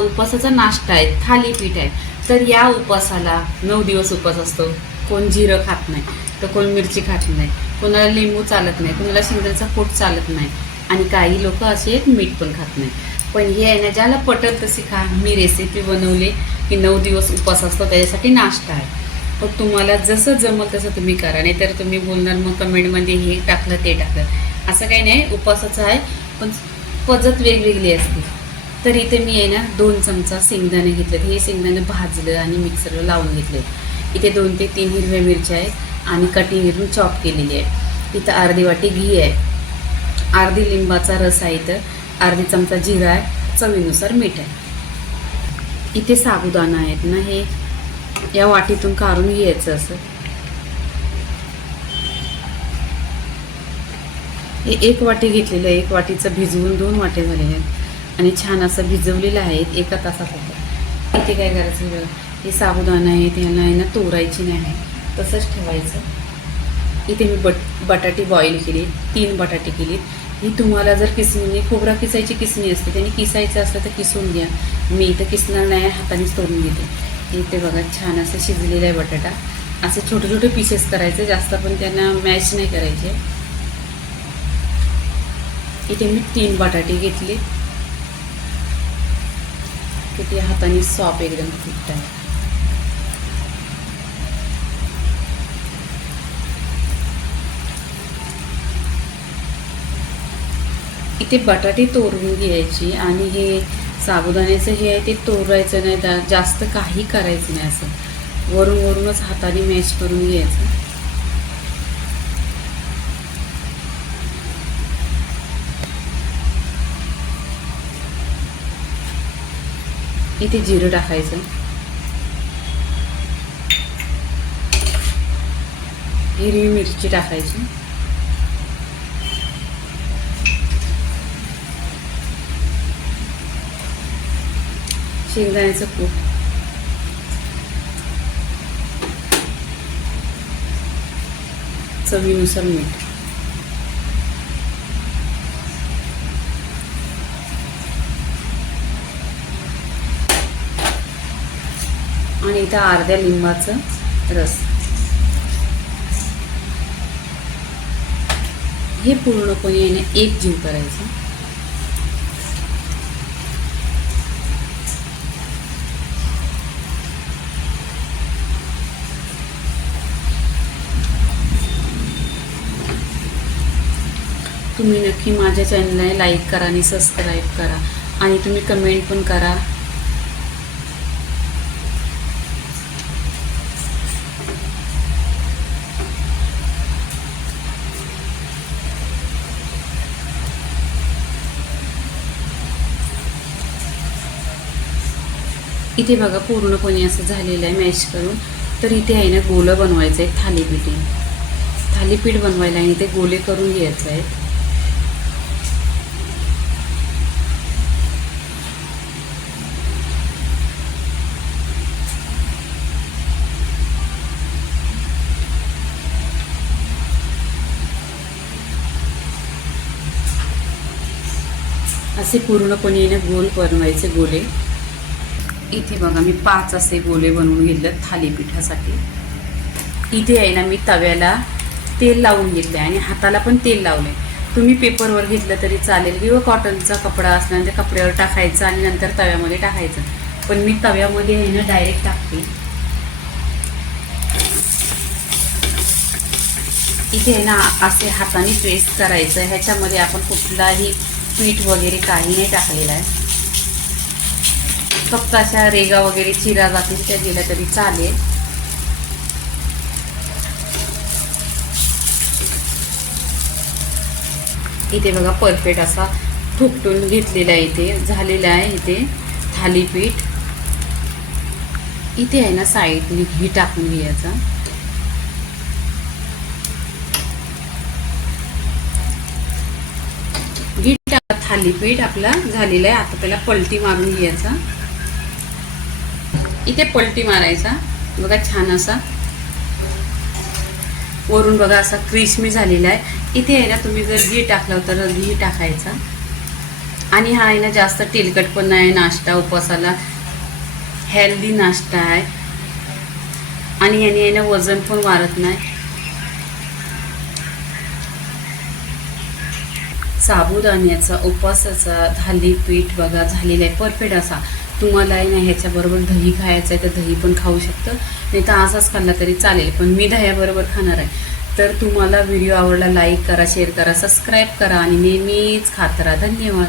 उपवासाचा ना नाश्ता आहे थालीपीठ आहे. तर या उपवासाला नऊ दिवस उपवास असतो. कोण जिरं खात नाही तर कोण मिरची खात नाही कोणाला लिंबू चालत नाही कोणाला शेंगांचा पोट चालत नाही आणि काही लोक असे आहेत मीठ पण खात नाही. पण हे आहे ना ज्याला पटल तशी खा. मी रेसिपी बनवली की नऊ दिवस उपवास असतो त्याच्यासाठी नाश्ता आहे. पण तुम्हाला जसं जमल तसं तुम्ही करा नाही तर तुम्ही बोलणार मग कमेंटमध्ये हे टाकलं ते टाकलं. असं काही नाही. उपवासाचं आहे पण पजत वेगवेगळी असते. तर इथे मी आहे ना दोन चमचा शेंगदाणे घेतलेत. हे शेंगदाणे भाजलं आणि मिक्सरला लावून घेतले इथे दोन ते तीन हिरव्या मिरच्या आहेत आणि कटिंग करून चॉप केलेली आहे. इथं अर्धी वाटी घी आहे. अर्धी लिंबाचा रस आहे इथं. अर्धी चमचा जिरा आहे. चवीनुसार मीठ आहे. इथे साबुदाणा आहेत ना हे या वाटीतून काढून घ्यायचं असं. हे एक वाटी घेतलेलं आहे एक वाटीचं भिजवून दोन वाटे झालेले आहेत. आणि छान असं भिजवलेलं आहे एका तासासाठी इथे काय करायचं बघा हे साबुदाणा आहे त्याला आहे ना तोरायची नाही आहे. तसंच ठेवायचं. इथे मी बट बटाटे बॉईल केली तीन बटाटे केली. ही तुम्हाला जर किसणी म्हणजे खोबरा किसायची किसणी असते त्याने किसायचं असलं तर किसून घ्या. मी इथं किसणार नाही हातानेच तोडून घेते. इथे बघा छान असं शिजलेला आहे बटाटा. असे छोटे छोटे पीसेस करायचे जास्त पण त्यांना मॅच नाही करायचे. इथे मी तीन बटाटे घेतले. किती हाताने सॉप एकदम फिट आहे इथे बटाटे तोरून घ्यायची आणि हे साबुदाण्याचं हे आहे ते तोरायचं नाही जास्त काही करायचं नाही असं. वरून वरूनच हाताने मॅश करून घ्यायचं. इथे जिरं टाकायचं. हिरवी मिरची टाकायची. शेंगदाण्याचं कूट चवीनुसार मीठ. आणि इथं अर्ध्या लिंबाचं रस. हे पूर्णपणे याने एक जीव करायचं. तुम्ही नक्की माझ्या चॅनलला लाईक करा आणि सबस्क्राईब करा. आणि तुम्ही कमेंट पण करा. इथे बघा पूर्णपणे असं झालेलं आहे मॅश करून. तर इथे आहे ना गोलं बनवायचं आहे थालीपीठी थालीपीठ बनवायला आणि ते गोले करून घ्यायचं आहे. असे पूर्णपणे ना गोल बनवायचे गोले. इथे बघा मी पाच असे गोले बनवून घेतले थालीपीठासाठी. इथे आहे ना मी तव्याला तेल लावून घेतलं आहे आणि हाताला पण तेल लावलंय. तुम्ही पेपरवर घेतलं तरी चालेल किंवा कॉटनचा कपडा असला त्या कपड्यावर टाकायचं आणि नंतर तव्यामध्ये टाकायचं. पण मी तव्यामध्ये आहे ना डायरेक्ट टाकते. इथे आहे ना असे हाताने प्रेस करायचं. ह्याच्यामध्ये आपण कुठलाही पीठ वगैरे काही नाही टाकलेलं आहे. फक्त अशा रेगा वगैरे चिरा जातील त्या गेल्या तरी चालेल. इथे बघा परफेक्ट असा ठुकटून घेतलेला आहे इथे झालेला आहे इथे थालीपीठ. इथे आहे ना साईडने घी टाकून घ्यायचा. घी टाका थालीपीठ आपला झालेला आहे. आता त्याला पलटी मारून घ्यायचा. इथे पलटी मारायचा. बघा छान असा. वरून बघा असा क्रिस्मी झालेला आहे. इथे आहे ना तुम्ही जर घी टाकलं तर घी टाकायचा. आणि हा आहे ना जास्त तेलकट पण नाही नाश्ता उपवासाला हेल्दी नाश्ता आहे. आणि याने आहे ना वजन पण वाढत नाही. साबुदाण्याचा उपवासाचा थालीपीठ बघा झालेला आहे. परफेक्ट असा. तुम्हाला आहे ना ह्याच्याबरोबर दही खायचं आहे तर दही पण खाऊ शकतं. नाही तर असाच खाल्ला तरी चालेल पण मी दह्याबरोबर खाणार आहे. तर तुम्हाला व्हिडिओ आवडला लाईक करा शेअर करा सबस्क्राईब करा आणि नेहमीच खात राहा. धन्यवाद.